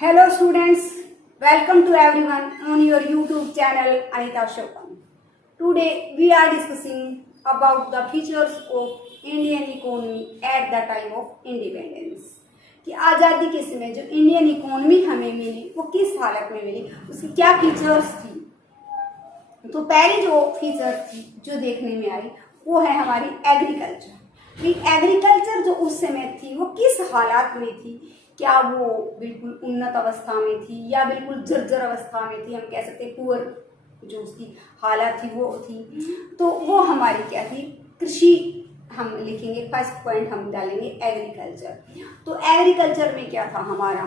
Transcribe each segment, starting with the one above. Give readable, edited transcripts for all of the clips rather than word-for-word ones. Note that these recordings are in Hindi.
Hello students, welcome to everyone on your YouTube channel Anita Shokan. Today we are discussing about the features of Indian economy at the time of independence. कि आज़ादी के समय जो इंडियन इकोनॉमी हमें मिली वो किस हालत में मिली, उसकी क्या फीचर्स थी। तो पहली जो फीचर थी जो देखने में आई वो है हमारी एग्रीकल्चर। एग्रीकल्चर जो उस समय थी वो किस हालात में थी, क्या वो बिल्कुल उन्नत अवस्था में थी या बिल्कुल जर्जर अवस्था में थी, हम कह सकते हैं पुअर जो उसकी हालत थी वो थी। तो वो हमारी क्या थी, कृषि हम लिखेंगे, फर्स्ट पॉइंट हम डालेंगे एग्रीकल्चर। तो एग्रीकल्चर में क्या था, हमारा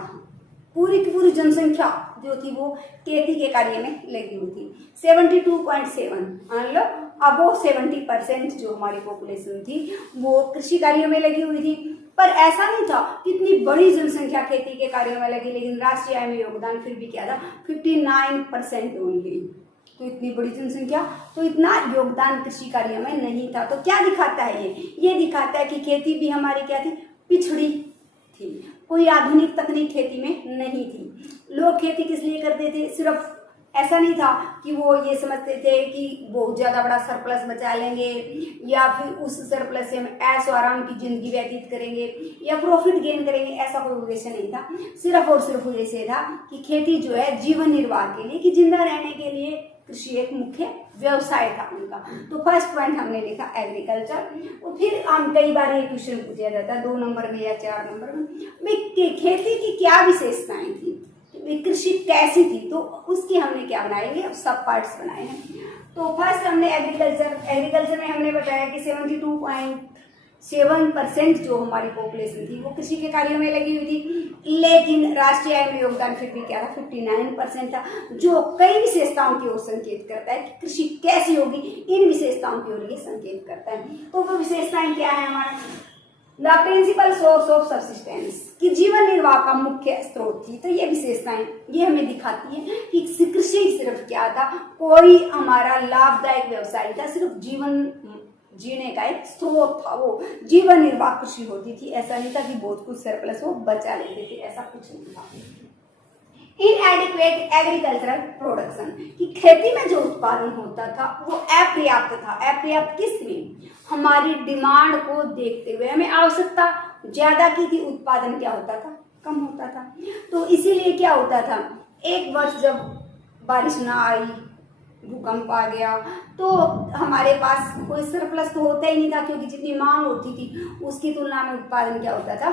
पूरी की पूरी जनसंख्या जो थी वो खेती के कार्य में लगी हुई थी। 72.7 मान लो अबो 70% जो हमारी पॉपुलेशन थी वो कृषि कार्यों में लगी हुई थी। पर ऐसा नहीं था कि इतनी बड़ी जनसंख्या खेती के कार्यों में लगी, लेकिन राष्ट्रीय आय में योगदान फिर भी क्या था, 59% ओनली। तो इतनी बड़ी जनसंख्या तो इतना योगदान कृषि कार्यों में नहीं था। तो क्या दिखाता है ये दिखाता है कि खेती भी हमारी क्या थी, पिछड़ी थी। कोई आधुनिक तकनीक खेती में नहीं थी। लोग खेती किस लिए करते थे, सिर्फ ऐसा नहीं था कि वो ये समझते थे कि बहुत ज्यादा बड़ा सरप्लस बचा लेंगे या फिर उस सरप्लस से हम ऐशो आराम की जिंदगी व्यतीत करेंगे या प्रॉफिट गेन करेंगे, ऐसा कोई उद्देश्य नहीं था। सिर्फ और सिर्फ उद्देश्य था कि खेती जो है जीवन निर्वाह के लिए, कि जिंदा रहने के लिए कृषि एक मुख्य व्यवसाय था उनका। तो फर्स्ट पॉइंट हमने लिखा एग्रीकल्चर। और फिर हम कई बार ये क्वेश्चन पूछा जाता है 2 नंबर में या 4 नंबर में, खेती की क्या विशेषताएं थी, कृषि कैसी थी, तो उसकी हमने क्या बनाएंगे, सब पार्ट्स बनाए हैं। तो फर्स्ट हमने एग्रीकल्चर में हमने बताया कि 72.7% जो हमारी पॉपुलेशन थी वो कृषि के कार्यों में लगी हुई थी, लेकिन राष्ट्रीय आय में योगदान फिर भी क्या था, 59% था, जो कई विशेषताओं की ओर संकेत करता है कि कृषि कैसी होगी, इन विशेषताओं की ओर ये संकेत करता है। तो वो विशेषताएं क्या है हमारे, the principal source of subsistence, कि जीवन निर्वाह का मुख्य स्रोत थी। तो ये विशेषताएं ये हमें दिखाती है कि कृषि सिर्फ क्या था, कोई हमारा लाभदायक व्यवसाय था, सिर्फ जीवन जीने का एक स्रोत था, वो जीवन निर्वाह कृषि होती थी। ऐसा नहीं था कि बहुत कुछ सरप्लस वो बचा लेते थे, ऐसा कुछ नहीं था। इनएडिक्वेट एग्रीकल्चरल प्रोडक्शन, कि खेती में जो उत्पादन होता था वो अपर्याप्त था। अपर्याप्त किस में, हमारी डिमांड को देखते हुए हमें आवश्यकता ज्यादा की थी, उत्पादन क्या होता था, कम होता था। तो इसीलिए क्या होता था, एक वर्ष जब बारिश ना आई, भूकंप आ गया, तो हमारे पास कोई सरप्लस तो होता ही नहीं था, क्योंकि जितनी मांग होती थी उसकी तुलना में उत्पादन क्या होता था,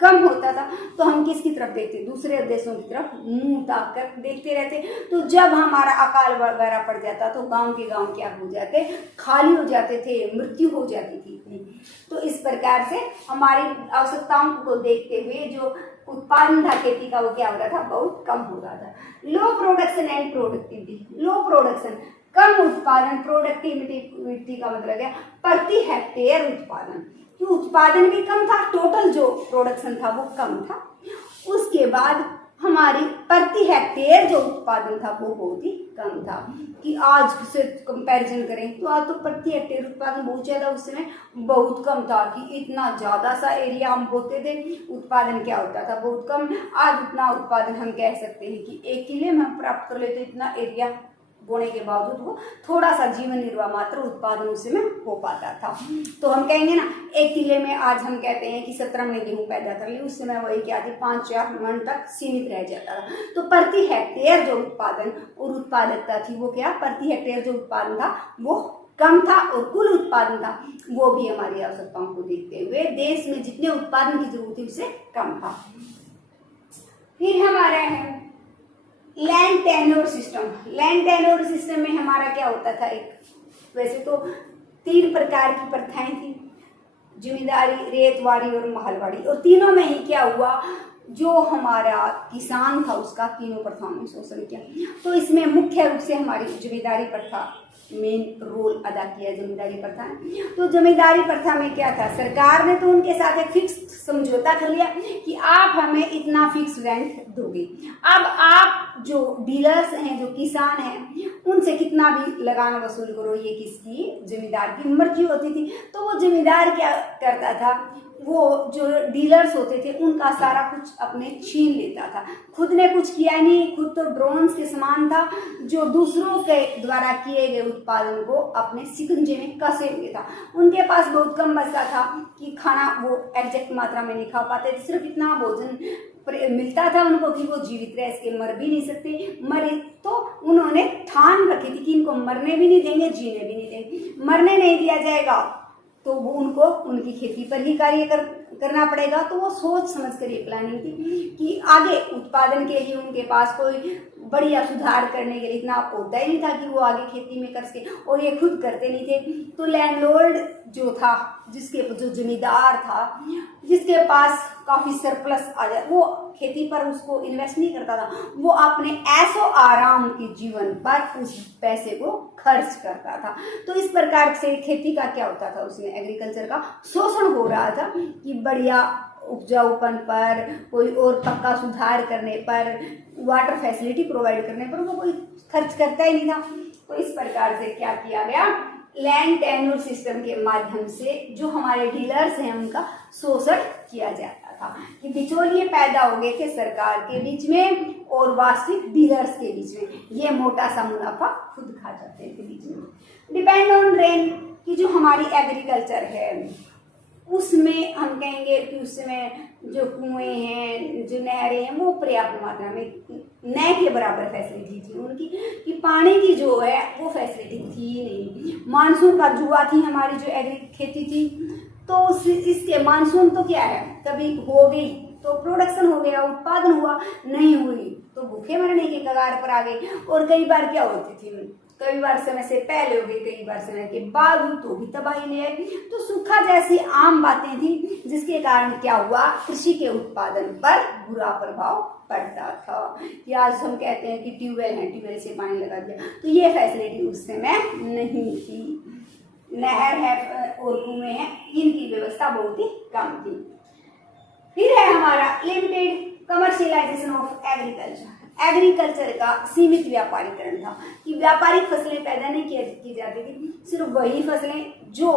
कम होता था। तो हम किसकी तरफ देखते, दूसरे देशों की तरफ मुंह ताक कर देखते रहते। तो जब हमारा अकाल वगैरह पड़ जाता तो गांव के गांव क्या हो जाते, खाली हो जाते थे, मृत्यु हो जाती थी इतनी। तो इस प्रकार से हमारी आवश्यकताओं को देखते हुए जो उत्पादन था खेती का वो क्या हो रहा था, बहुत कम हो रहा था। Low production and productivity, low production कम उत्पादन, प्रोडक्टिविटी का मतलब है प्रति हेक्टेयर उत्पादन, कि उत्पादन भी कम था, टोटल जो प्रोडक्शन था वो कम था। उसके बाद हमारी प्रति हेक्टेयर जो उत्पादन था वो बहुत ही कम था। कि आज से कंपैरिजन करें तो आज तो प्रति हेक्टेयर उत्पादन बहुत ज्यादा, उस समय बहुत कम था, कि इतना ज्यादा सा एरिया हम बोते थे, उत्पादन क्या होता था, बहुत कम। आज उतना उत्पादन हम कह सकते हैं कि 1 किले में हम प्राप्त कर लेते, इतना एरिया बोने के बावजूद वो थोड़ा सा जीवन निर्वाह मात्र उत्पादन उसमें हो पाता था। तो हम कहेंगे ना 1 किले में आज हम कहते हैं कि 17 मन गेहूं पैदा कर ली, उस समय वही क्या थी, 5-4 मन तक सीमित रह जाता था। तो प्रति हेक्टेयर जो उत्पादन और उत्पादकता थी वो क्या, प्रति हेक्टेयर जो उत्पादन था वो कम था, और कुल उत्पादन था वो भी हमारी आवश्यकताओं को देखते हुए देश में जितने उत्पादन की जरूरत थी उससे कम था। फिर हमारा है land tenure system. Land tenure system में हमारा क्या होता था, एक वैसे तो 3 प्रकार की प्रथाएं थी, जमींदारी, रेतवाड़ी और महलवाड़ी। और तीनों में ही क्या हुआ, जो हमारा किसान था उसका तीनों प्रथाओं में शोषण किया। तो इसमें मुख्य रूप से हमारी जमींदारी प्रथा मेन रोल अदा किया, जमींदारी प्रथा। तो जमींदारी प्रथा में क्या था, सरकार ने तो उनके साथ एक फिक्स समझौता कर लिया कि आप हमें इतना फिक्स रेंट दोगे। अब आप जो डीलर्स हैं, जो किसान हैं, उनसे कितना भी लगान वसूल करो, ये किसकी, जमींदार की मर्जी होती थी। तो वो जमींदार क्या करता था, वो जो डीलर्स होते थे उनका सारा कुछ अपने छीन लेता था। खुद ने कुछ किया नहीं, खुद तो ड्रोन्स के समान था जो दूसरों के द्वारा किए गए उत्पादन को अपने शिकंजे में कसे हुए था। उनके पास बहुत कम बचा था कि खाना वो एग्जैक्ट मात्रा में नहीं खा पाते थे, सिर्फ इतना भोजन मिलता था उनको कि वो जीवित रह इसके मर भी नहीं सकते। मरे तो उन्होंने ठान रखी थी कि इनको मरने भी नहीं देंगे, जीने भी नहीं देंगे। मरने नहीं दिया जाएगा तो वो उनको उनकी खेती पर ही कार्य करना पड़ेगा। तो वो सोच समझ कर ये प्लानिंग थी कि आगे उत्पादन के लिए उनके पास कोई बढ़िया सुधार करने के लिए इतना होता ही नहीं था कि वो आगे खेती में कर सके, और ये खुद करते नहीं थे। तो लैंडलॉर्ड जो था, जो जमींदार था, जिसके पास काफी सरप्लस आ जाए, वो खेती पर उसको इन्वेस्ट नहीं करता था, वो अपने ऐशो आराम के जीवन पर उस पैसे को खर्च करता था। तो इस प्रकार से खेती का क्या होता था, उसमें एग्रीकल्चर का शोषण हो रहा था कि बढ़िया उपजाऊपन पर, कोई और पक्का सुधार करने पर, वाटर फैसिलिटी प्रोवाइड करने पर वो कोई खर्च करता ही नहीं था। तो इस प्रकार से क्या किया गया, लैंड टेन्योर सिस्टम के माध्यम से जो हमारे डीलर्स हैं उनका शोषण किया जाता था कि बिचौलिए पैदा हो गए थे सरकार के बीच में और वास्तविक डीलर्स के बीच में। ये मोटा सा मुनाफा खुद खा जाते थे बीच में। डिपेंड ऑन रेन की जो हमारी एग्रीकल्चर है उसमें हम कहेंगे कि उसमें जो कुएं हैं, जो नहरें हैं, वो पर्याप्त मात्रा में न के बराबर फैसिलिटी थी उनकी, कि पानी की जो है वो फैसिलिटी थी नहीं। मानसून का जुआ थी हमारी जो एग्री खेती थी। तो इसके मानसून तो क्या है, कभी हो गई तो प्रोडक्शन हो गया, उत्पादन हुआ, नहीं हुई तो भूखे मरने के कगार पर आ गई। और कई बार क्या होती थी, कई बार समय से पहले हो गई, कई बार समय के बाद हुई तो भी तबाही ले आई। तो सूखा जैसी आम बातें थी जिसके कारण क्या हुआ, कृषि के उत्पादन पर बुरा प्रभाव पड़ता था। कि आज हम कहते हैं कि ट्यूबवेल है, ट्यूबवेल से पानी लगा दिया, तो ये फैसिलिटी उस समय नहीं थी। नहर है और कुएं हैं, इनकी व्यवस्था बहुत ही कम थी। फिर है हमारा limited commercialisation of agriculture. Agriculture का सीमित व्यापारीकरण था कि व्यापारिक फसलें पैदा नहीं की जाती थी, सिर्फ वही फसलें जो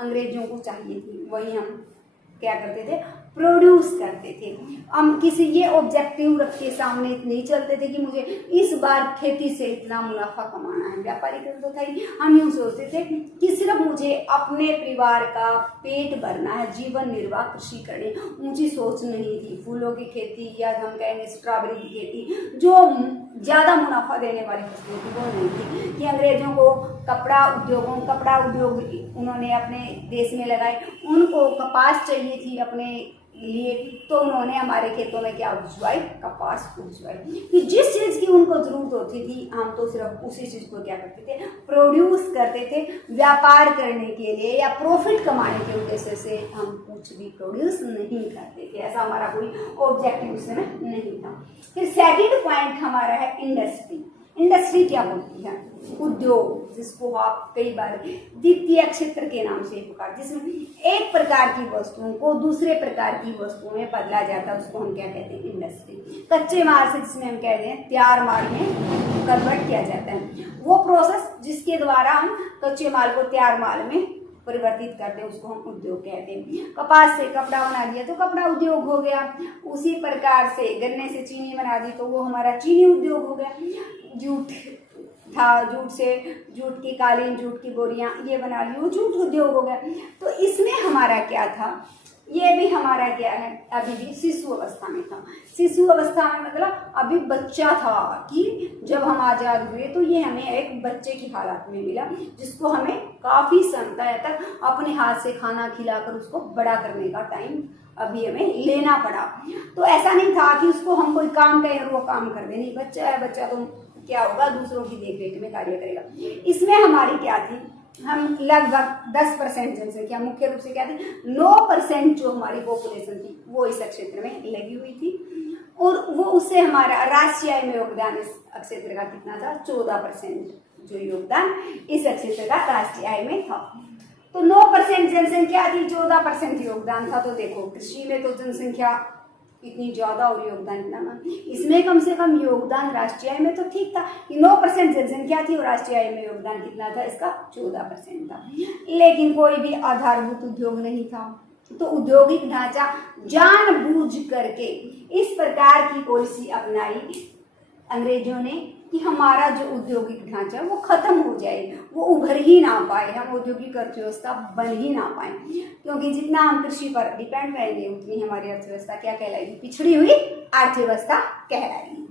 अंग्रेजों को चाहिए थी वही हम क्या करते थे, प्रोड्यूस करते थे। हम किसी ये ऑब्जेक्टिव रख के सामने नहीं चलते थे कि मुझे इस बार खेती से इतना मुनाफा कमाना है, व्यापारीकरण तो था ही। हम यूँ सोचते थे कि सिर्फ मुझे अपने परिवार का पेट भरना है, जीवन निर्वाह कृषि करनी। ऊंची सोच नहीं थी। फूलों की खेती या हम कहेंगे स्ट्रॉबेरी की खेती जो ज़्यादा मुनाफा देने वाली फसलें थी वो नहीं थी। कि अंग्रेजों को कपड़ा उद्योग उन्होंने अपने देश में लगाए, उनको कपास चाहिए थी अपने लिए, तो उन्होंने हमारे खेतों में क्या उपजवाई, कपास उपजवाई। कि जिस चीज़ की उनको जरूरत होती थी हम तो सिर्फ उसी चीज़ को क्या करते थे, प्रोड्यूस करते थे व्यापार करने के लिए या प्रॉफिट कमाने के उद्देश्य से। हम कुछ भी प्रोड्यूस नहीं करते थे, ऐसा हमारा कोई ऑब्जेक्टिव उस समय नहीं था। फिर सेकंड पॉइंट हमारा है इंडस्ट्री। इंडस्ट्री क्या होती है, उद्योग, जिसको आप कई बार द्वितीय क्षेत्र के नाम से पुकार, जिसमें एक प्रकार की वस्तुओं को दूसरे प्रकार की वस्तुओं में बदला जाता है, उसको हम क्या कहते हैं, इंडस्ट्री। कच्चे माल से जिसमें हम कहते हैं तैयार माल में कन्वर्ट किया जाता है, वो प्रोसेस जिसके द्वारा हम कच्चे माल को तैयार माल में परिवर्तित करते हैं उसको हम उद्योग कहते हैं। कपास से कपड़ा बना दिया तो कपड़ा उद्योग हो गया। उसी प्रकार से गन्ने से चीनी बना दी तो वो हमारा चीनी उद्योग हो गया। जूट था, जूट से जूट की कालीन, जूट की बोरियां ये बना ली, वो जूट उद्योग हो गया। तो इसमें हमारा क्या था, ये भी हमारा क्या है, अभी भी शिशु अवस्था में था। शिशु अवस्था में मतलब अभी बच्चा था, कि जब हम आज़ाद हुए तो ये हमें एक बच्चे की हालत में मिला, जिसको हमें काफ़ी समय तक अपने हाथ से खाना खिलाकर उसको बड़ा करने का टाइम अभी हमें लेना पड़ा। तो ऐसा नहीं था कि उसको हम कोई काम कहें और वो काम कर दे, नहीं, बच्चा है, बच्चा तो क्या होगा, दूसरों की देखरेख में कार्य करेगा। इसमें हमारी क्या थी, हम लगभग 10% जनसंख्या, मुख्य रूप से क्या थी, 9% जो हमारी पॉपुलेशन थी वो इस क्षेत्र में लगी हुई थी। और वो उससे हमारा राष्ट्रीय आय में योगदान इस क्षेत्र का कितना था, 14% जो योगदान इस क्षेत्र का राष्ट्रीय आय में था। तो 9% जनसंख्या थी, 14% योगदान था। तो देखो कृषि में तो जनसंख्या इतनी ज्यादा और योगदान इतना, इसमें कम से कम योगदान राष्ट्रीय आय में तो ठीक था कि 9% जनसंख्या थी और राष्ट्रीय आय में योगदान कितना था, इसका 14% था। लेकिन कोई भी आधारभूत उद्योग नहीं था, तो औद्योगिक ढांचा जानबूझ करके इस प्रकार की पॉलिसी अपनाई अंग्रेजों ने कि हमारा जो औद्योगिक ढांचा है वो खत्म हो जाए, वो उभर ही ना पाए, हम औद्योगिक अर्थव्यवस्था बन ही ना पाए, क्योंकि जितना हम कृषि पर डिपेंड रहेंगे उतनी हमारी अर्थव्यवस्था क्या कहलाएगी, पिछड़ी हुई अर्थव्यवस्था कहलाएगी।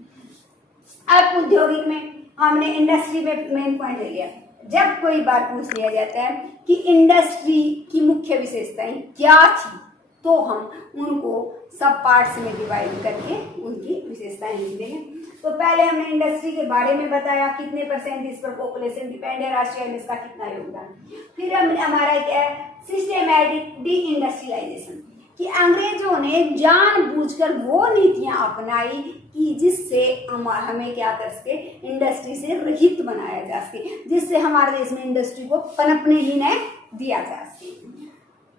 अब औद्योगिक में हमने इंडस्ट्री पे मेन पॉइंट ले लिया। जब कोई बात पूछ लिया जाता है कि इंडस्ट्री की मुख्य विशेषताएं क्या थी, तो हम उनको सब पार्ट्स में डिवाइड करके उनकी विशेषताएं लिख देंगे। तो पहले हमने इंडस्ट्री के बारे में बताया, कितने परसेंट इस पर पॉपुलेशन डिपेंड है, राष्ट्रीय में इसका कितना योगदान। फिर हमारा क्या है, सिस्टेमैटिक डी इंडस्ट्रियलाइजेशन, कि अंग्रेजों ने जानबूझकर वो नीतियां अपनाई कि जिससे हमें क्या कर सके, इंडस्ट्री से रहित बनाया जा सके, जिससे हमारे देश में इंडस्ट्री को पनपने ही न दिया जा सके।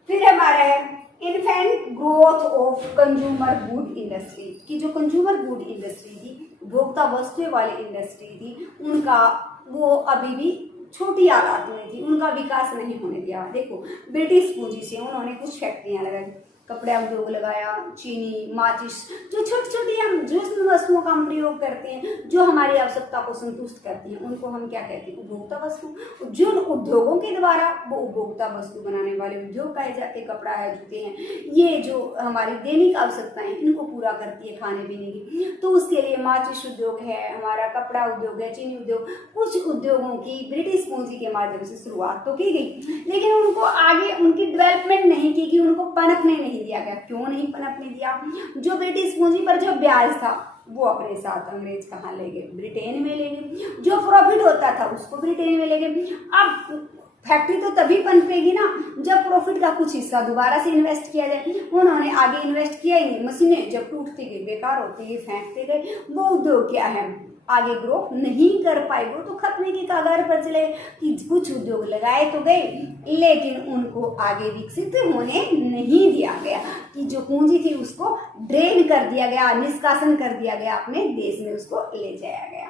फिर हमारा है infant growth of consumer good industry, की जो कंज्यूमर गुड इंडस्ट्री थी, उपभोक्ता वस्तुएं वाली इंडस्ट्री थी, उनका वो अभी भी छोटी हालात में थी, उनका विकास नहीं होने दिया। देखो ब्रिटिश पूंजी से उन्होंने कुछ फैक्ट्रियां लगाई, कपड़ा उद्योग लगाया, चीनी, माचिस, जो छोटी छोटी हम जिन वस्तुओं का हम प्रयोग करते हैं जो हमारी आवश्यकता को संतुष्ट करती हैं, उनको हम क्या कहते हैं, उपभोक्ता वस्तु। जिन उद्योगों के द्वारा वो उपभोक्ता वस्तु बनाने वाले उद्योग कहे जाते, कपड़ा है, जूते हैं, ये जो हमारी दैनिक आवश्यकताएं इनको पूरा करती है खाने पीने की, तो उसके लिए माचिस उद्योग है, हमारा कपड़ा उद्योग है, चीनी उद्योग, कुछ उद्योगों की ब्रिटिश पूंजी के माध्यम से शुरुआत तो की गई, लेकिन उनको आगे उनकी डेवलपमेंट नहीं की, उनको पनपने नहीं दिया गया। क्यों नहीं पनपने दिया? जो ब्रिटिश पूंजी पर जो ब्याज था वो अपने साथ अंग्रेज कहाँ ले गए, ब्रिटेन में ले गए। जो प्रॉफिट होता था उसको ब्रिटेन में ले गए। अब फैक्ट्री तो तभी पनपेगी ना जब प्रॉफिट का कुछ हिस्सा दोबारा से इन्वेस्ट किया जाए। उन्होंने आगे इन्वेस्ट किया ही नहीं, मशीनें जब टूटती गई, बेकार होती गई, फेंकते गए, वो उद्योग क्या है, आगे ग्रो नहीं कर पाए, वो तो खत्म की कगार पर चले। कि कुछ उद्योग लगाए तो गए लेकिन उनको आगे विकसित होने नहीं दिया गया, कि जो पूंजी थी उसको ड्रेन कर दिया गया, निष्कासन कर दिया गया, अपने देश में उसको ले जाया गया।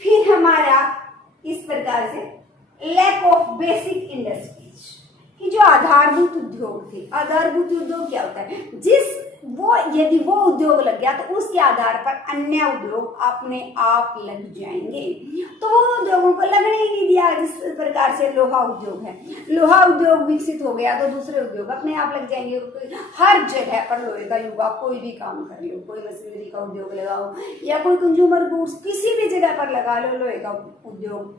फिर हमारा इस प्रकार से लैक ऑफ बेसिक इंडस्ट्रीज, कि जो आधारभूत उद्योग थे, आधारभूत उद्योग क्या होता है, यदि वो उद्योग लग गया तो उसके आधार पर अन्य उद्योग अपने आप लग जाएंगे, तो वो उद्योगों को लगने ही नहीं दिया। जिस प्रकार से लोहा उद्योग है, लोहा उद्योग विकसित हो गया तो दूसरे उद्योग अपने आप लग जाएंगे। हर जगह पर लोहे का युवा, कोई भी काम कर लो, कोई मशीनरी का उद्योग लगाओ या कोई कंज्यूमर गुड्स किसी भी जगह पर लगा लो, लोहे का उद्योग,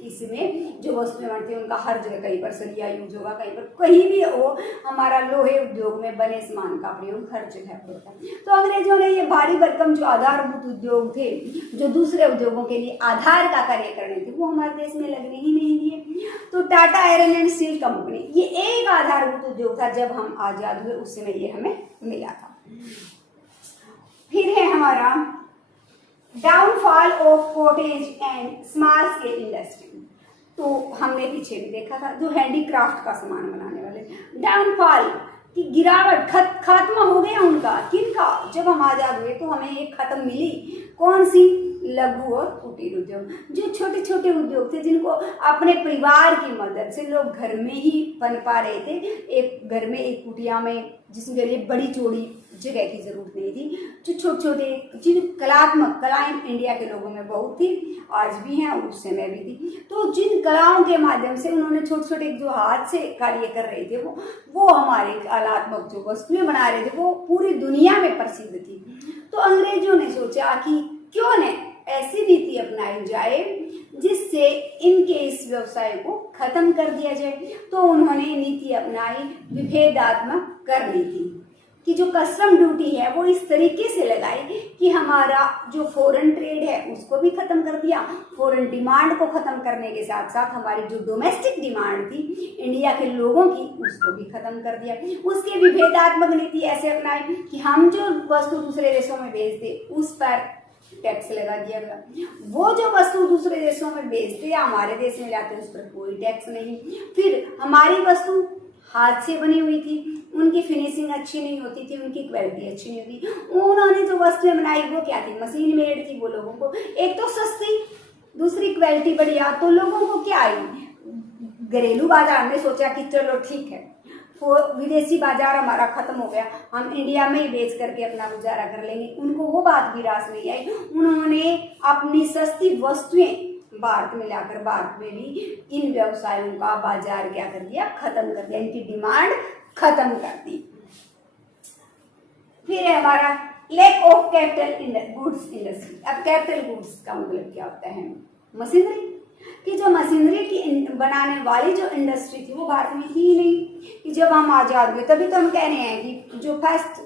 इसमें जो वस्तुएं बनती है उनका हर जगह, कहीं पर सरिया यूज होगा, कहीं पर कहीं भी हो, हमारा लोहे उद्योग में बने सामान का प्रयोग हर जगह पर होता है। तो अंग्रेजों ने ये भारी भरकम जो आधारभूत उद्योग थे, जो दूसरे उद्योगों के लिए आधार का कार्य करने थे, वो हमारे देश में लगने ही नहीं दिए। तो Tata iron and steel company, ये एक आधारभूत उद्योग था। जब हम आजाद हुए उस समय ये हमें मिला था। फिर है हमारा downfall of cottage and small scale industry. तो हमने पीछे भी देखा था, जो हैंडीक्राफ्ट का सामान बनाने वाले, डाउनफॉल की गिरावट, खात्मा हो गया उनका। किनका? जब हम आजाद हुए तो हमें एक खत्म मिली, कौन सी? लघु और कुटीर उद्योग, जो छोटे छोटे उद्योग थे जिनको अपने परिवार की मदद से लोग घर में ही पनपा रहे थे। एक घर में एक कुटिया में, जिसके लिए बड़ी चौड़ी जगह की जरूरत नहीं थी, जो छोटे छोटे जिन कलात्मक कलाएं इंडिया के लोगों में बहुत थी, आज भी हैं और उस समय भी थी। तो जिन कलाओं के माध्यम से उन्होंने छोटे छोटे जो हाथ से कार्य कर रहे थे, वो हमारे कलात्मक जो वस्तुएं बना रहे थे वो पूरी दुनिया में प्रसिद्ध थी। तो अंग्रेजों ने सोचा कि क्यों न ऐसी नीति अपनाई जाए जिससे इनके इस व्यवसाय को खत्म कर दिया जाए। तो उन्होंने नीति अपनाई विभेदात्मक कर नीति, कि जो कस्टम ड्यूटी है वो इस तरीके से लगाई कि हमारा जो फॉरेन ट्रेड है उसको भी खत्म कर दिया, फॉरेन डिमांड को खत्म करने के साथ साथ हमारी जो डोमेस्टिक डिमांड थी इंडिया के लोगों की उसको भी खत्म कर दिया। उसके विभेदात्मक नीति ऐसे अपनाई कि हम जो वस्तु दूसरे देशों में भेजते उस पर टैक्स लगा दिया गया, वो जो वस्तु दूसरे देशों में भेजते या हमारे देश में लाते उस पर कोई टैक्स नहीं। फिर हमारी वस्तु हाथ से बनी हुई थी, उनकी फिनिशिंग अच्छी नहीं होती थी, उनकी क्वालिटी अच्छी नहीं होती। उन्होंने जो वस्तुएं बनाई वो क्या थी? मशीन मेड थी। वो लोगों को एक तो सस्ती, दूसरी क्वालिटी बढ़िया, तो लोगों को क्या आई? घरेलू बाजार में सोचा कि चलो ठीक है, विदेशी बाजार हमारा खत्म हो गया, हम इंडिया में ही बेच करके अपना गुजारा कर लेंगे। उनको वो बात भी रास नहीं आई। उन्होंने अपनी सस्ती वस्तुएं भारत में लाकर भारत में भी इन व्यवसायों का बाजार क्या कर दिया, खत्म कर दिया, इनकी डिमांड खत्म कर दी। फिर है हमारा lack of capital goods industry. अब कैपिटल गुड्स का मतलब क्या होता है, मशीनरी, कि जो मशीनरी की बनाने वाली जो इंडस्ट्री थी वो भारत में थी ही नहीं। कि जब हम आजाद हुए तभी तो हम कह रहे हैं कि जो फर्स्ट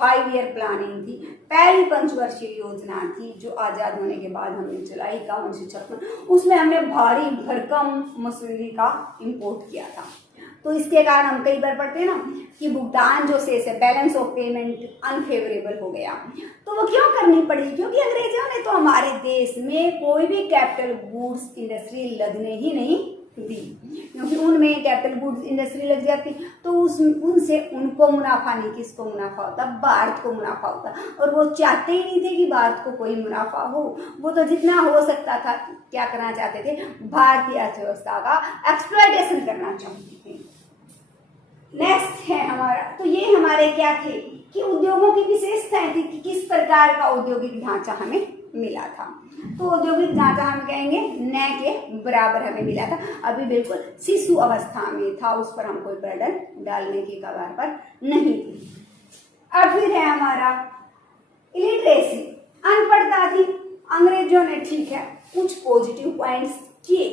5 ईयर प्लानिंग थी, पहली पंचवर्षीय योजना थी जो आजाद होने के बाद हमने चलाई 51 से 56, उसमें हमने भारी भरकम मशीनरी का इंपोर्ट किया था। तो इसके कारण हम कई बार पढ़ते हैं ना कि भुगतान जो शेष है, बैलेंस ऑफ पेमेंट अनफेवरेबल हो गया। तो वो क्यों करनी पड़ी, क्योंकि अंग्रेजों ने तो हमारे देश में कोई भी कैपिटल गुड्स इंडस्ट्री लगने ही नहीं दी, क्योंकि उनमें कैपिटल गुड्स इंडस्ट्री लग जाती तो उनसे उनको मुनाफा नहीं, किसको मुनाफा होता, भारत को मुनाफा होता। और वो चाहते ही नहीं थे कि भारत को कोई मुनाफा हो, वो तो जितना हो सकता था क्या करना चाहते थे, भारतीय अर्थव्यवस्था का एक्सप्लॉयटेशन करना चाहते थे। नेक्स्ट है हमारा, तो ये हमारे क्या थे कि उद्योगों की विशेषताएं थी कि किस प्रकार का औद्योगिक ढांचा हमें मिला था। तो औद्योगिक ढांचा हम कहेंगे न के बराबर हमें मिला था, अभी बिल्कुल शिशु अवस्था में था, उस पर हम कोई बर्डन डालने की कगार पर नहीं थी। अब फिर है हमारा इलिटरेसी, अनपढ़ता थी। अंग्रेजों ने ठीक है कुछ पॉजिटिव पॉइंट्स किए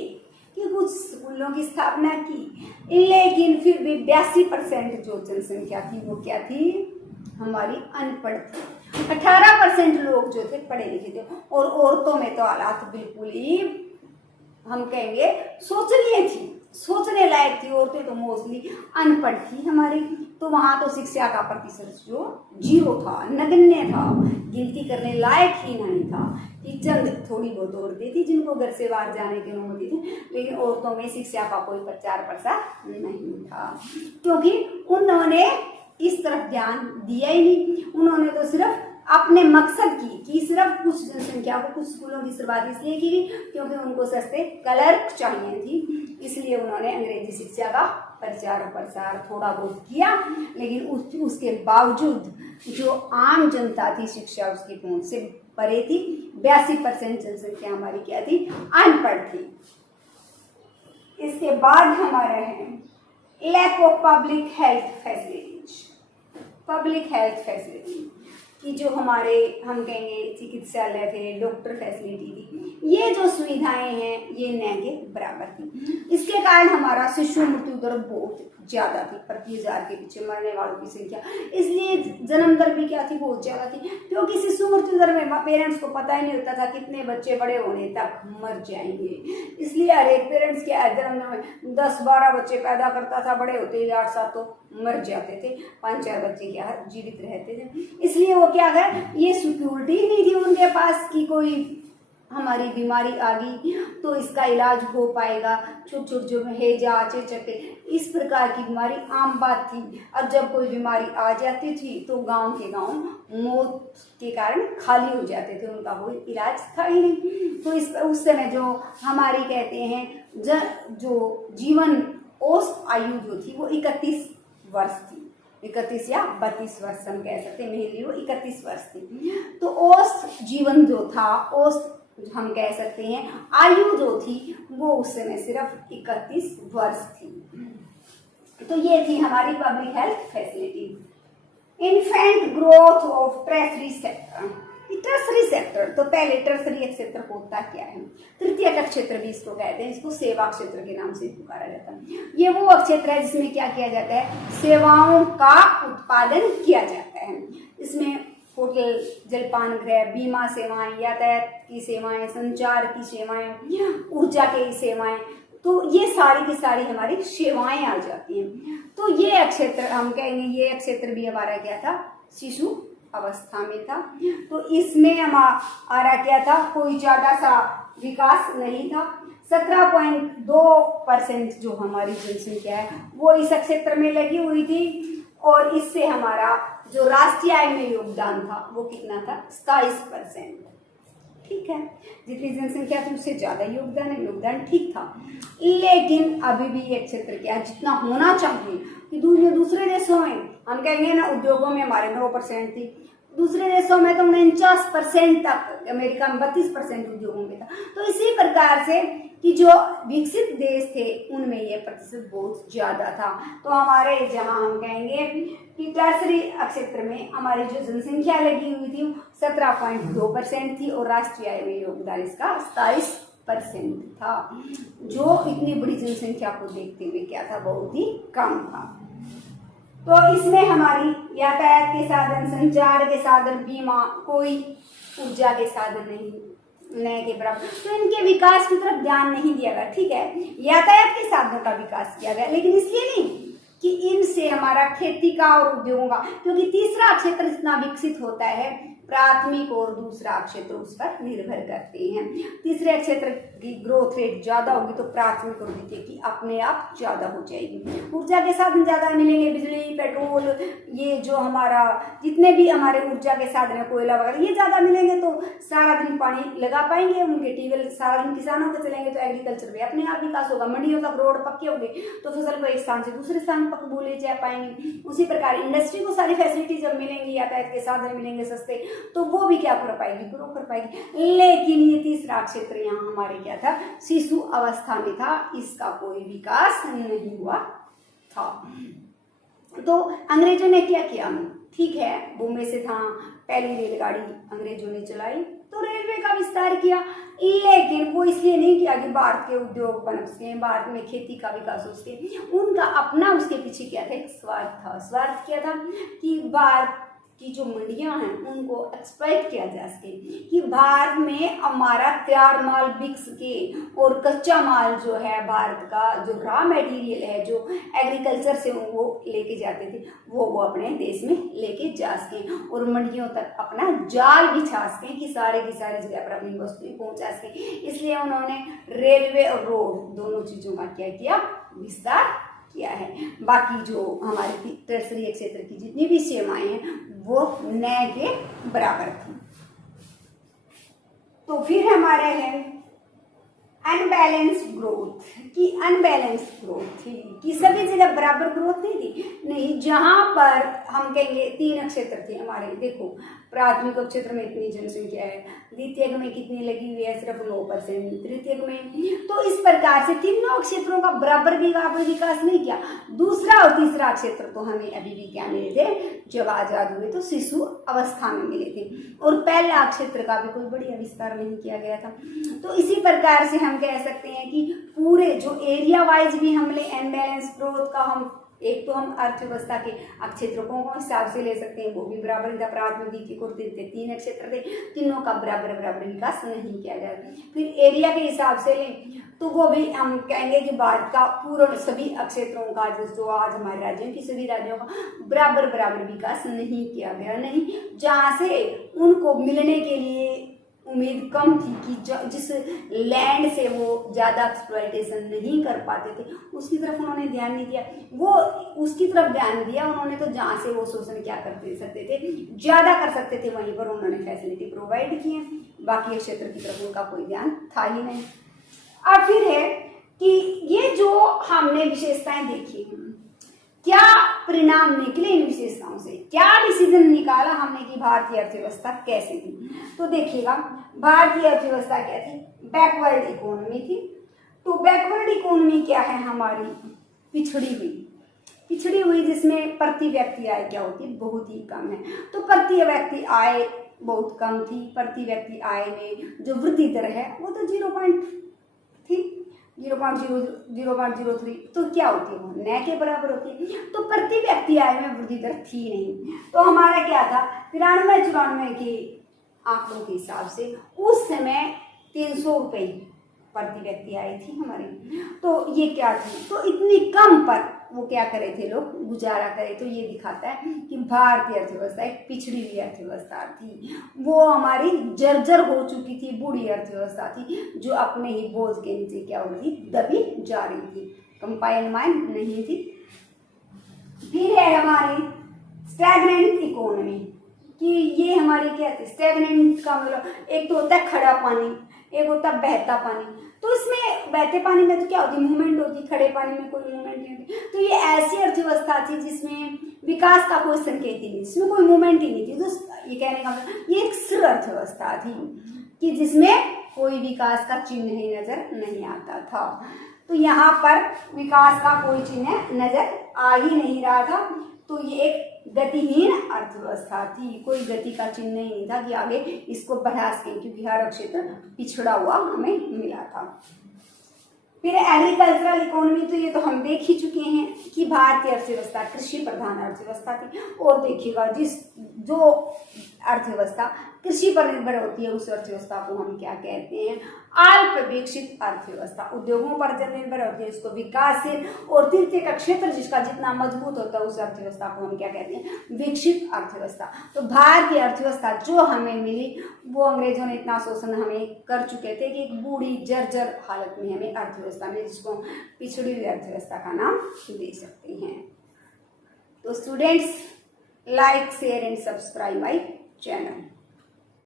कि कुछ स्कूलों की स्थापना की, लेकिन फिर भी 82% जो जनसंख्या थी वो क्या थी, हमारी अनपढ़ थी। 18% लोग जो थे पढ़े लिखे थे, और औरतों में तो हालात बिल्कुल ही हम कहेंगे शोचनीय थी, सोचने लायक थी। औरतें तो मोस्टली अनपढ़ थी हमारी, तो वहां तो शिक्षा का प्रतिशत जो 0 था, नगण्य था, गिनती करने लायक ही नहीं था। कि चंद थोड़ी बहुत औरतें थी जिनको घर से बाहर जाने की अनुमति थी, लेकिन औरतों में शिक्षा का कोई प्रचार प्रसार नहीं था, क्योंकि उन्होंने इस तरफ ध्यान दिया ही नहीं। उन्होंने तो सिर्फ अपने मकसद की कि सिर्फ कुछ जनसंख्या को कुछ स्कूलों की शुरुआत इसलिए की क्योंकि उनको सस्ते क्लर्क चाहिए थी, इसलिए उन्होंने अंग्रेजी शिक्षा का प्रचार प्रसार थोड़ा बहुत किया। लेकिन उसके बावजूद जो आम जनता थी शिक्षा उसकी पहुंच से परे थी। 82% जनसंख्या हमारी क्या थी, अनपढ़ थी। इसके बाद हमारा है lack of public health facilities. Public health facility कि जो हमारे हम कहेंगे चिकित्सालय थे, डॉक्टर फैसिलिटी थी, ये जो सुविधाएं हैं ये न के बराबर थी। इसके कारण हमारा शिशु मृत्यु दर बहुत ज्यादा थी, प्रति 1000 के पीछे मरने वालों की संख्या, इसलिए जन्म दर भी क्या थी, बहुत ज्यादा थी। क्योंकि शिशु मृत्यु दर में पेरेंट्स को पता ही नहीं होता था कितने बच्चे बड़े होने तक मर जाएंगे, इसलिए हर एक पेरेंट्स के जन्म दर में 10-12 बच्चे पैदा करता था, बड़े होते 8-7 तो मर जाते थे, 5-4 बच्चे क्या जीवित रहते थे। इसलिए वो क्या है, ये सिक्योरिटी नहीं थी उनके पास कि कोई हमारी बीमारी आ गई तो इसका इलाज हो पाएगा। छोटे छोटे जो हैजा, चेचक, इस प्रकार की बीमारी आम बात थी। अब जब कोई बीमारी आ जाती थी तो गांव के गांव मौत के कारण खाली हो जाते थे, उनका कोई इलाज था ही नहीं। तो उस समय जो हमारी कहते हैं जो जीवन औसत आयु जो थी वो 31 वर्ष थी, 31 या 32 वर्ष हम कह सकते हैं, मेरी वो 31 वर्ष थी। तो औसत जीवन जो था, औसत हम कह सकते हैं आयु जो थी वो उस समय सिर्फ 31 वर्ष थी। तो ये थी हमारी public health facility. Infant growth of tertiary sector. Tertiary sector, तो पहले टर्शरी क्षेत्र होता क्या है, तृतीयक क्षेत्र भी इसको कहते हैं, इसको सेवा क्षेत्र के नाम से पुकारा जाता है। ये वो क्षेत्र है जिसमें क्या किया जाता है, सेवाओं का उत्पादन किया जाता है। इसमें होटल, जलपान गृह, बीमा सेवाएं, यातायात की सेवाएं, संचार की सेवाएं, ऊर्जा की सेवाएं, तो ये सारी की सारी हमारी सेवाएं आ जाती हैं। तो ये क्षेत्र हम कहेंगे, ये क्षेत्र भी हमारा क्या था, शिशु अवस्था में था। तो इसमें हमारा क्या था, कोई ज्यादा सा विकास नहीं था। 17.2% जो हमारी जनसंख्या है वो इस क्षेत्र में लगी हुई थी, और इससे हमारा जो राष्ट्रीय आय में योगदान था वो कितना था, 27%। ठीक है, जितनी जनसंख्या थी उससे ज्यादा योगदान है, योगदान ठीक था। लेकिन अभी भी ये क्षेत्र क्या जितना होना चाहिए कि दूसरे देशों में हम कहेंगे ना उद्योगों में हमारे 9% थी, दूसरे देशों में तो 49% तक, अमेरिका में 32% उद्योगों में था। तो इसी प्रकार से कि जो विकसित देश थे उनमें ये प्रतिशत बहुत ज्यादा था। तो हमारे जहां हम कहेंगे कि टर्सरी क्षेत्र में हमारी जो जनसंख्या लगी हुई थी 17.2% थी और राष्ट्रीय आय में योगदान इसका 27% था, जो इतनी बड़ी जनसंख्या को देखते हुए क्या था, बहुत ही कम था। तो इसमें हमारी यातायात के साधन, संचार के साधन, बीमा, कोई ऊर्जा के साधन नहीं नए के बराबर, तो इनके विकास की तरफ ध्यान नहीं दिया गया। ठीक है, यातायात के साधनों का विकास किया गया, लेकिन इसलिए नहीं कि इनसे हमारा खेती का और उद्योगों का, क्योंकि तीसरा क्षेत्र जितना विकसित होता है प्राथमिक और दूसरा क्षेत्र उस पर निर्भर करते हैं। तीसरे क्षेत्र की ग्रोथ रेट ज्यादा होगी तो प्राथमिक और द्वितीय की अपने आप ज्यादा हो जाएगी। ऊर्जा के साधन ज्यादा मिलेंगे, बिजली, पेट्रोल, ये जो हमारा जितने भी हमारे ऊर्जा के साधन है, कोयला वगैरह, ये ज्यादा मिलेंगे तो सारा दिन पानी लगा पाएंगे, उनके ट्यूबवेल सारा दिन किसानों के चलेंगे तो एग्रीकल्चर में अपने आप विकास होगा। मंडियों तक रोड पक्के होंगे तो फसल को एक स्थान से दूसरे स्थान तक वो ले जा पाएंगे। उसी प्रकार इंडस्ट्री को सारी फैसिलिटी जब मिलेंगी, यातायात के साधन मिलेंगे सस्ते, तो वो भी क्या कर पाएगी, ग्रो कर पाएगी। लेकिन ये तीसरा क्षेत्र यहाँ हमारे क्या था, शिशु अवस्था में था, इसका कोई विकास नहीं हुआ था। तो अंग्रेजों ने क्या किया, ठीक है, बॉम्बे से था पहली रेलगाड़ी अंग्रेजों ने चलाई तो रेलवे का विस्तार किया, लेकिन वो इसलिए नहीं किया कि भारत के उद्योग बन सके, भारत में खेती का विकास हो सके। उनका अपना उसके पीछे क्या था, एक स्वार्थ था। स्वार्थ क्या था कि भारत की जो मंडियां हैं उनको एक्सप्लॉइट किया जा सके, कि भारत में हमारा तैयार माल बिक सके और कच्चा माल जो है भारत का जो रॉ मटेरियल है, जो एग्रीकल्चर से वो लेके जाते थे, वो अपने देश में लेके जा सके और मंडियों तक अपना जाल बिछा सके कि सारे की सारी जगह पर अपनी वस्तुएं पहुंचा सके। इसलिए उन्होंने रेलवे और रोड दोनों चीजों का क्या किया, विस्तार किया है। बाकी जो हमारे टर्सरी क्षेत्र की जितनी भी सेवाएं हैं वो नए के बराबर थी। तो फिर हमारे है अनबैलेंस ग्रोथ, की अनबैलेंस ग्रोथ थी कि सभी जगह बराबर ग्रोथ नहीं थी। नहीं, जहां पर हम कहेंगे 3 क्षेत्र थे हमारे, देखो प्राथमिक क्षेत्र में इतनी जनसंख्या है, द्वितीयक में कितनी लगी हुई है, सिर्फ 9%, तृतीयक में, तो इस प्रकार से तीनों क्षेत्रों का बराबर विकास नहीं किया। दूसरा और तीसरा क्षेत्र तो हमें अभी भी क्या मिले थे, जब आजाद हुए तो शिशु अवस्था में मिले थे, और पहला क्षेत्र का भी कोई बढ़िया विस्तार नहीं किया गया था। तो इसी प्रकार से हम कह सकते हैं कि पूरे जो एरिया वाइज भी हमने अनबैलेंस ग्रोथ का हम एक तो हम अर्थव्यवस्था के क्षेत्रों को हिसाब से ले सकते हैं, वो भी बराबर था, प्राथमिक, द्वितीयक और तृतीय 3 क्षेत्र थे, तीनों का बराबर विकास नहीं किया गया। फिर एरिया के हिसाब से लें तो वो भी हम कहेंगे कि भारत का पूर्ण सभी क्षेत्रों का जो आज हमारे राज्यों की सभी राज्यों का बराबर विकास नहीं किया गया। नहीं, जहाँ से उनको मिलने के लिए उम्मीद कम थी कि जिस लैंड से वो ज़्यादा एक्सप्लॉयटेशन नहीं कर पाते थे उसकी तरफ उन्होंने ध्यान नहीं दिया, वो उसकी तरफ ध्यान दिया उन्होंने तो जहाँ से वो शोषण क्या कर सकते थे, ज़्यादा कर सकते थे, वहीं पर उन्होंने फैसिलिटी प्रोवाइड की है, बाकी क्षेत्र की तरफ उनका कोई ध्यान था ही नहीं। अब फिर है कि ये जो हमने विशेषताएं देखी, क्या परिणाम निकले इन विशेषताओं से, क्या डिसीजन निकाला हमने कि भारतीय अर्थव्यवस्था कैसे थी। तो देखिएगा, भारतीय अर्थव्यवस्था क्या थी, बैकवर्ड इकोनॉमी थी। तो बैकवर्ड इकोनॉमी क्या है, हमारी पिछड़ी हुई जिसमें प्रति व्यक्ति आय क्या होती है, बहुत ही कम है। तो प्रति व्यक्ति आय बहुत कम थी, प्रति व्यक्ति आय में जो वृद्धि दर है वो तो 0.03, तो क्या होती है, वो न के बराबर होती है। तो प्रति व्यक्ति आय में वृद्धि दर थी नहीं। तो हमारा क्या था, 93-94 के आंकड़ों के हिसाब से उस समय 300 रुपये प्रति व्यक्ति आय थी हमारी। तो ये क्या थी, तो इतनी कम पर वो क्या करे थे, लोग गुजारा करे। तो ये दिखाता है कि भारतीय अर्थव्यवस्था एक पिछड़ी हुई अर्थव्यवस्था थी, वो हमारी जर्जर हो चुकी थी, बूढ़ी अर्थव्यवस्था थी जो अपने ही बोझ के नीचे क्या हो रही, दबी जा रही थी, कंपाइल्ड माइंड नहीं थी। फिर है हमारी स्टैग्नेंट इकोनॉमी, कि ये हमारी क्या थी, स्टेगनेंट का मतलब एक तो होता है खड़ा पानी, एक होता है बहता पानी। तो इसमें बहते पानी में तो क्या होती है, मूवमेंट होती, खड़े पानी में कोई मूवमेंट नहीं होती। तो ये ऐसी अर्थव्यवस्था थी जिसमें विकास का कोई संकेत ही नहीं, जिसमें कोई मूवमेंट ही नहीं थी। तो ये कहने का मतलब ये एक स्थिर अर्थव्यवस्था थी कि जिसमें कोई विकास का चिन्ह ही नजर नहीं आता था। तो यहाँ पर विकास का कोई चिन्ह नजर आ ही नहीं रहा था। तो ये एक गतिहीन अर्थव्यवस्था थी, कोई गति का चिन्ह ही नहीं था कि आगे इसको बढ़ा सके, क्योंकि हर क्षेत्र पिछड़ा हुआ हमें मिला था। फिर एग्रीकल्चरल इकोनॉमी, तो ये तो हम देख ही चुके हैं कि भारतीय अर्थव्यवस्था कृषि प्रधान अर्थव्यवस्था थी। और देखिएगा जो अर्थव्यवस्था कृषि पर निर्भर होती है उस अर्थव्यवस्था को हम क्या कहते हैं, अल्प विकसित अर्थव्यवस्था। उद्योगों पर जब निर्भर होती है उसको विकासशील, और तृतीय का क्षेत्र जिसका जितना मजबूत होता है उस अर्थव्यवस्था को हम क्या कहते हैं, विकसित अर्थव्यवस्था। तो भारतीय अर्थव्यवस्था जो हमें मिली वो अंग्रेजों ने इतना शोषण हमें कर चुके थे कि एक बूढ़ी जर्जर हालत में हमें अर्थव्यवस्था में, जिसको पिछड़ी हुई अर्थव्यवस्था का नाम दे सकते हैं। तो students, like share and subscribe my channel.